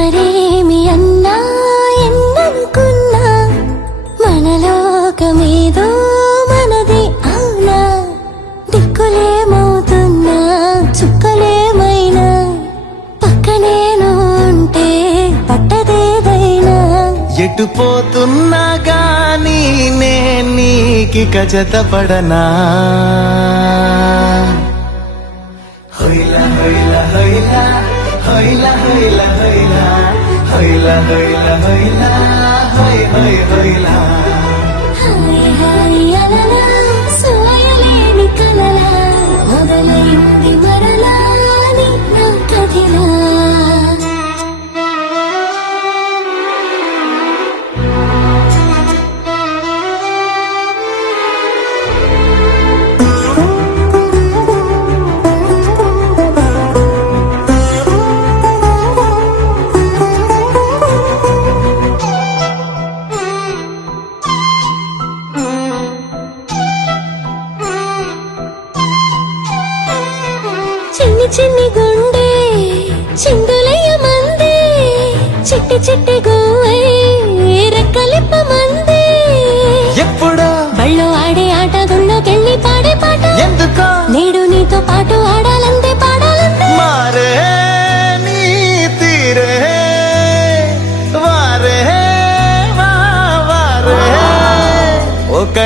ఎవరేమి అన్నా ఎన్ననుకున్నా మనలోకమేదో మనది అవునా దిక్కులేమవుతున్నా చుక్కలేమైనా పక్కనేను ఉంటే పట్టదేదైనా ఎటు పోతున్నా గానీ నే నీకిక జతపడనా హొయిలా హొయిలా హొయిలా హొయిలా హొయిలా హొయిలా హొయిలా హొయిలా హొయ్ హొయ్ హొయిలా హాయ్ హాయ్ అలలా సోయలేని కలలా మొదలైంది మరలా నీ నా కథిలా చిన్ని చిన్ని గుండె చిందులయ్య మందే చిట్టి చిట్టి గువ్వై రెక్కలిప్ప మందే ఎప్పుడో బళ్ళో ఆడే ఆట గుళ్ళోకెళ్ళి పాడే పాట ఎందుకో నేడు నీతో పాటు ఆడాలందే పాడాలందే మారే నీ తీరే వారే వారే ఒక